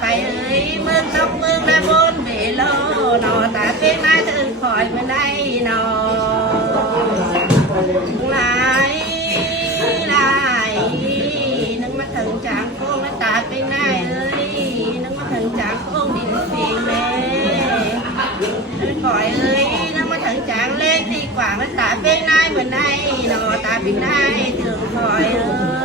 ไปเอ้ยเมืองตกเมืองนาบนเบโลนอตาเป็นนายเธอคอยมาได้นอหลายหลายนึกมาถึงจางโค้งตาเป็นนายเอ้ยนึกมาถึงจางโค้งดินเพียงแม่คอยเอ้ยนึกมาถึงจางเล่นที่กว่างตาเป็นนายเหมือนนายนอตาเป็นนายถึงคอยเอ้ย